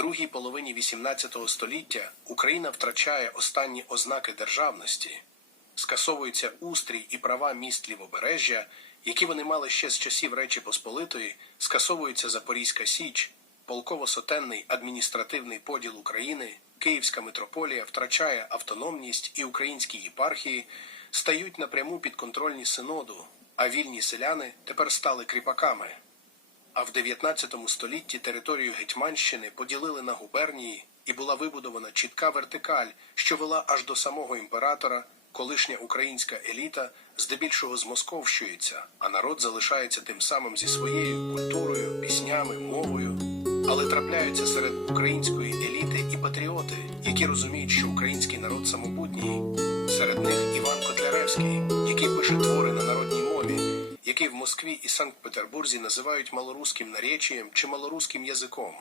другій половині XVIII століття Україна втрачає останні ознаки державності, скасовується устрій і права міст лівобережжя, які вони мали ще з часів Речі Посполитої, скасовується Запорізька Січ, полково-сотенний адміністративний поділ України, Київська митрополія втрачає автономність і українські єпархії стають напряму підконтрольні синоду, а вільні селяни тепер стали кріпаками. А в 19 столітті територію Гетьманщини поділили на губернії і була вибудована чітка вертикаль, що вела аж до самого імператора. Колишня українська еліта здебільшого змосковщується, а народ залишається тим самим зі своєю культурою, піснями, мовою. Але трапляються серед української еліти і патріоти, які розуміють, що український народ самобутній. Серед них Іван Котляревський, який пише твори на народній мові, який в Москві і Санкт-Петербурзі називають малоруським наречієм чи малоруським язиком.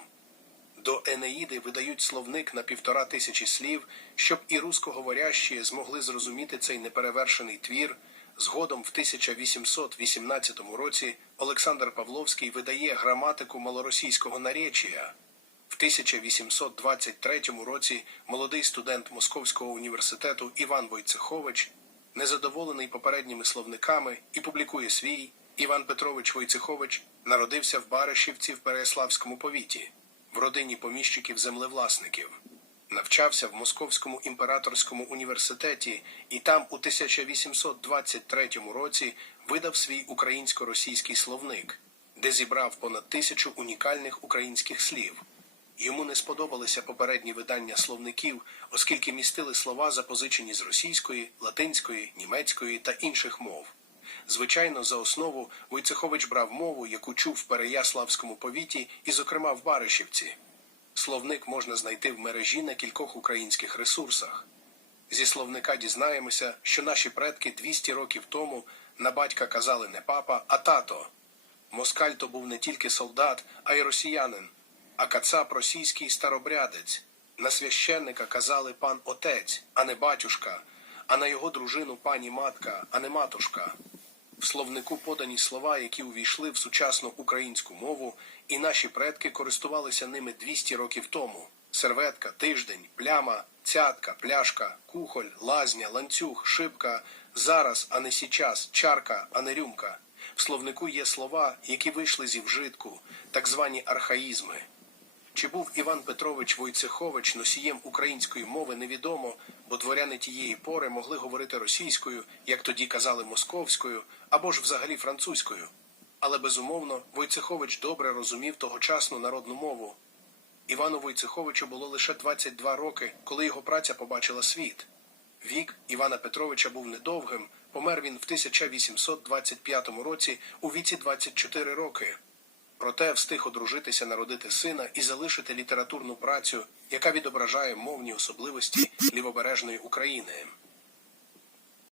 До Енеїди видають словник на півтора тисячі слів, щоб і рускоговорящі змогли зрозуміти цей неперевершений твір. Згодом в 1818 році Олександр Павловський видає граматику малоросійського наречія. В 1823 році молодий студент Московського університету Іван Войцехович, незадоволений попередніми словниками, і публікує свій Іван Петрович Войцехович народився в Баришівці в Переяславському повіті, в родині поміщиків-землевласників. Навчався в Московському імператорському університеті і там у 1823 році видав свій українсько-російський словник, де зібрав понад тисячу унікальних українських слів. Йому не сподобалися попередні видання словників, оскільки містили слова, запозичені з російської, латинської, німецької та інших мов. Звичайно, за основу Войцехович брав мову, яку чув в Переяславському повіті і, зокрема, в Баришівці. Словник можна знайти в мережі на кількох українських ресурсах. Зі словника дізнаємося, що наші предки 200 років тому на батька казали не папа, а тато. Москаль то був не тільки солдат, а й росіянин, а кацап російський старобрядець. На священника казали пан отець, а не батюшка, а на його дружину пані матка, а не матушка. В словнику подані слова, які увійшли в сучасну українську мову, і наші предки користувалися ними 200 років тому: серветка, тиждень, пляма, цятка, пляшка, кухоль, лазня, ланцюг, шибка, зараз, а не січас, чарка, а не рюмка. В словнику є слова, які вийшли зі вжитку, так звані архаїзми. Чи був Іван Петрович Войцехович носієм української мови невідомо, бо дворяни тієї пори могли говорити російською, як тоді казали московською, або ж взагалі французькою. Але безумовно Войцехович добре розумів тогочасну народну мову. Івану Войцеховичу було лише 22 роки, коли його праця побачила світ. Вік Івана Петровича був недовгим, помер він в 1825 році у віці 24 роки. Проте встиг одружитися, народити сина і залишити літературну працю, яка відображає мовні особливості лівобережної України.